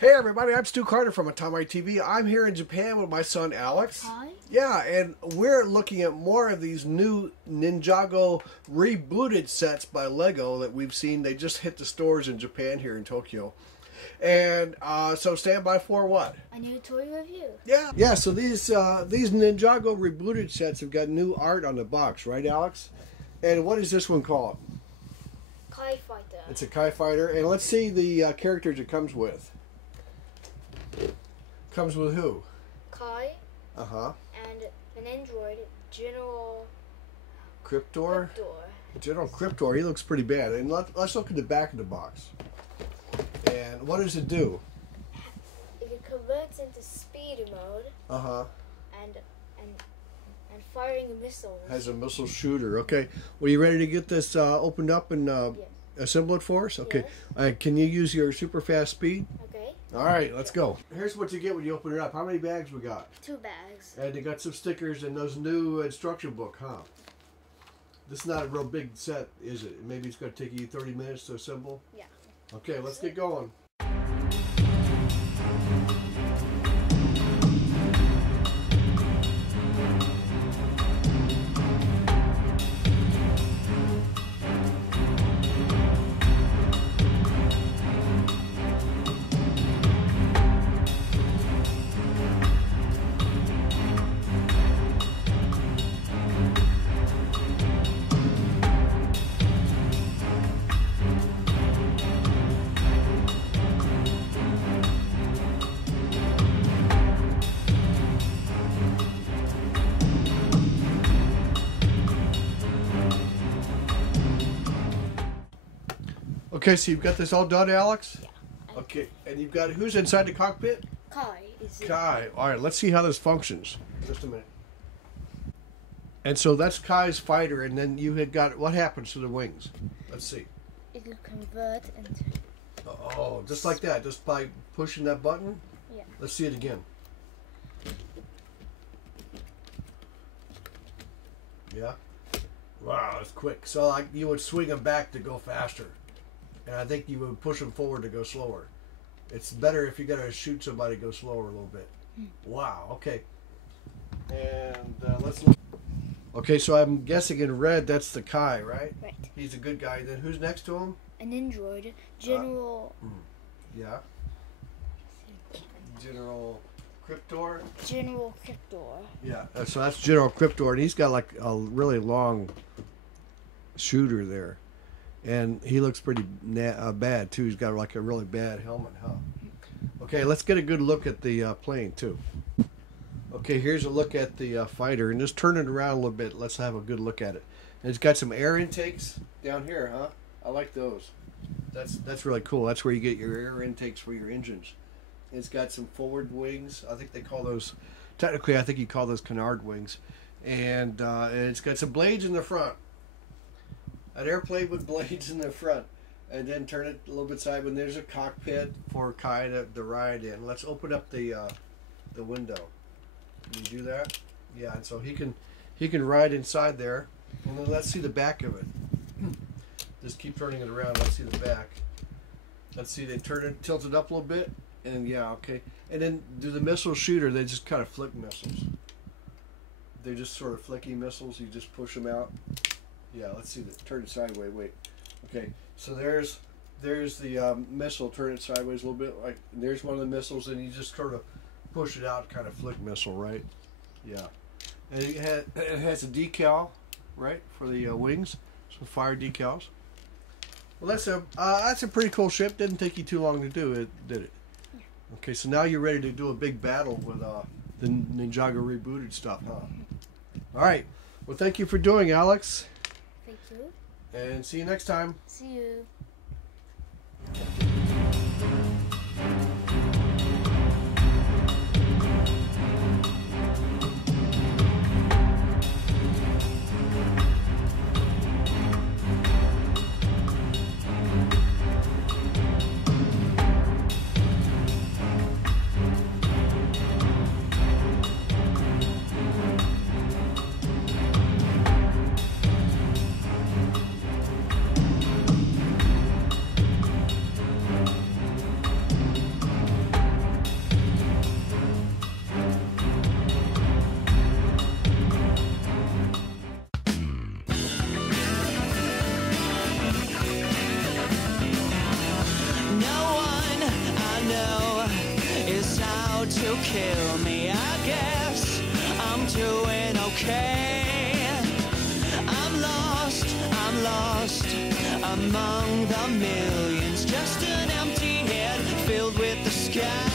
Hey everybody, I'm Stu Carter from Atamaii TV. I'm here in Japan with my son Alex. Hi. Yeah, and we're looking at more of these new Ninjago Rebooted sets by Lego that we've seen. They just hit the stores in Japan here in Tokyo. And so stand by for what? A new toy review. Yeah. So these Ninjago Rebooted sets have got new art on the box, right, Alex? And what is this one called? Kai Fighter. It's a Kai Fighter, and let's see the characters it comes with. Comes with who? Kai. Uh-huh. And an android, General Cryptor? Cryptor. General Cryptor. He looks pretty bad. And let's look at the back of the box. And what does it do? It converts into speed mode. Uh-huh. And firing missiles. Has a missile shooter. Okay. Well, you ready to get this opened up and Yes. assemble it for us? Okay. Yes. Can you use your super fast speed? Okay. All right, let's go. Here's what you get when you open it up. How many bags we got? 2 bags. And they got some stickers and those new instruction book, huh? This is not a real big set, is it? Maybe it's going to take you 30 minutes to assemble? Yeah. Okay, let's get going. Okay, so you've got this all done, Alex? Yeah. Okay, and you've got, who's inside the cockpit? Kai is Kai. All right, let's see how this functions. Just a minute. And so that's Kai's fighter, and then you had got, what happens to the wings? Let's see. It will convert into... Oh, just like that, just by pushing that button? Yeah. Let's see it again. Yeah? Wow, that's quick. So like you would swing them back to go faster. And I think you would push them forward to go slower. It's better if you got to shoot somebody to go slower a little bit. Wow, okay. And let's look. Okay, so I'm guessing in red that's the Kai, right? Right. He's a good guy. Then who's next to him? An android, General... Yeah. General Cryptor? General Cryptor. Yeah, so that's General Cryptor, and he's got like a really long shooter there. And he looks pretty bad, too. He's got like a really bad helmet, huh? Okay, let's get a good look at the plane, too. Okay, here's a look at the fighter. And just turn it around a little bit. Let's have a good look at it. And it's got some air intakes down here, huh? I like those. That's really cool. That's where you get your air intakes for your engines. And it's got some forward wings. I think they call those... Technically, I think you call those canard wings. And it's got some blades in the front. An airplane with blades in the front, and then turn it a little bit sideways. There's a cockpit for Kai to ride in. Let's open up the window. Can you do that? Yeah, and so he can ride inside there. And then let's see the back of it. Just keep turning it around. Let's see the back. Let's see. They turn it, tilt it up a little bit, and yeah, okay. And then do the missile shooter. They just kind of flick missiles. They're just sort of flicky missiles. You just push them out. Yeah, let's see. Turn it sideways. Wait. Okay, so there's the missile. Turn it sideways a little bit. Like there's one of the missiles, and you just sort of push it out, kind of flick missile, right? Yeah. And it has a decal, right, for the wings. Some fire decals. Well, that's a pretty cool ship. Didn't take you too long to do it, did it? Yeah. Okay, so now you're ready to do a big battle with the Ninjago Rebooted stuff, huh? All right. Well, thank you for doing, Alex. Thank you. And see you next time. See you. to kill me. I guess I'm doing okay. I'm lost among the millions. Just an empty head filled with the sky.